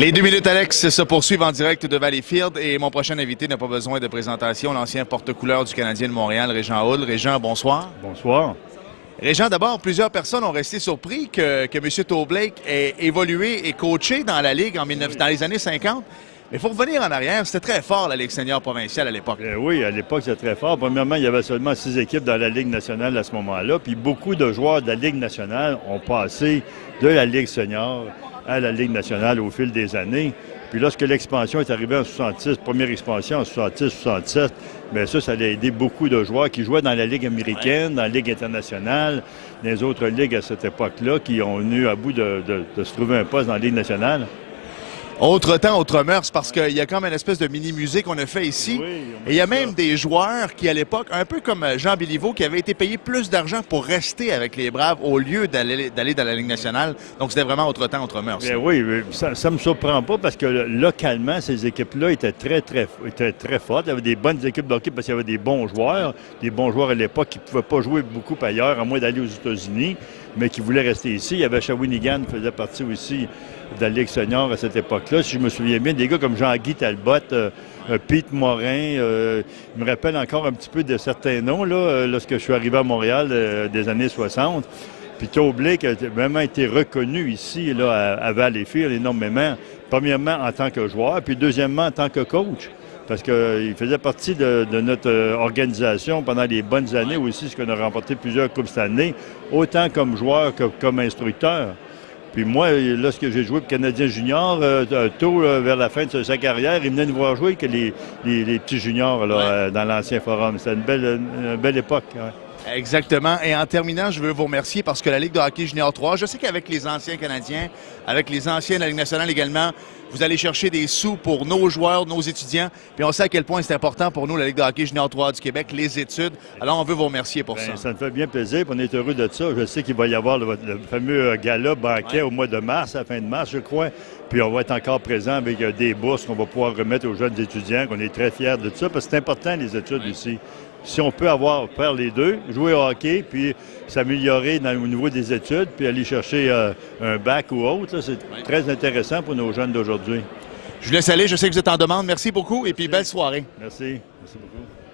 Les 2 minutes, Alex, se poursuivent en direct de Valleyfield et mon prochain invité n'a pas besoin de présentation, l'ancien porte-couleur du Canadien de Montréal, Régent Hall. Régent, bonsoir. Bonsoir. Régent, d'abord, plusieurs personnes ont resté surpris que M. Toew-Blake ait évolué et coaché dans la Ligue dans les années 50. Mais il faut revenir en arrière, c'était très fort la Ligue senior provinciale à l'époque. Oui, à l'époque, c'était très fort. Premièrement, il y avait seulement 6 équipes dans la Ligue nationale à ce moment-là. Puis beaucoup de joueurs de la Ligue nationale ont passé de la Ligue senior à la Ligue nationale au fil des années. Puis lorsque l'expansion est arrivée en 66, première expansion en 66-67, bien ça a aidé beaucoup de joueurs qui jouaient dans la Ligue américaine, dans la Ligue internationale, dans les autres ligues à cette époque-là, qui ont eu à bout de se trouver un poste dans la Ligue nationale. Autre temps, autre mœurs, parce qu'il y a comme une espèce de mini-musée qu'on a fait ici. Oui, et il y a même des joueurs qui, à l'époque, un peu comme Jean Béliveau, qui avaient été payés plus d'argent pour rester avec les Braves au lieu d'aller dans la Ligue nationale. Donc, c'était vraiment autre temps, autre mœurs. Bien, oui, ça ne me surprend pas parce que localement, ces équipes-là étaient très fortes. Il y avait des bonnes équipes de hockey parce qu'il y avait des bons joueurs à l'époque qui ne pouvaient pas jouer beaucoup ailleurs, à moins d'aller aux États-Unis, mais qui voulaient rester ici. Il y avait Shawinigan qui faisait partie aussi de la Ligue senior à cette époque-là. Si je me souviens bien, des gars comme Jean-Guy Talbot, Pete Morin, je me rappelle encore un petit peu de certains noms là, lorsque je suis arrivé à Montréal des années 60. Puis Toew-Blake a vraiment été reconnu ici là, à Valleyfield énormément. Premièrement, en tant que joueur, puis deuxièmement, en tant que coach. Parce qu'il faisait partie de notre organisation pendant les bonnes années aussi, ce qu'on a remporté plusieurs Coupes Stanley, autant comme joueur que comme instructeur. Puis moi, lorsque j'ai joué pour Canadien junior, tôt vers la fin de sa carrière, il venait nous voir jouer que les petits juniors là, dans l'ancien forum. C'était une belle époque. Ouais. Exactement. Et en terminant, je veux vous remercier parce que la Ligue de hockey junior 3, je sais qu'avec les anciens Canadiens, avec les anciens de la Ligue nationale également, vous allez chercher des sous pour nos joueurs, nos étudiants. Puis on sait à quel point c'est important pour nous, la Ligue de hockey junior 3 du Québec, les études. Alors, on veut vous remercier pour ça. Ça me fait bien plaisir. On est heureux de ça. Je sais qu'il va y avoir le fameux gala banquet au mois de mars, à la fin de mars, je crois. Puis on va être encore présent avec des bourses qu'on va pouvoir remettre aux jeunes étudiants, qu'on est très fiers de ça, parce que c'est important, les études ici. Si on peut faire les deux, jouer au hockey, puis s'améliorer au niveau des études, puis aller chercher un bac ou autre, c'est très intéressant pour nos jeunes d'aujourd'hui. Je vous laisse aller, je sais que vous êtes en demande. Merci beaucoup et puis belle soirée. Merci. Merci beaucoup.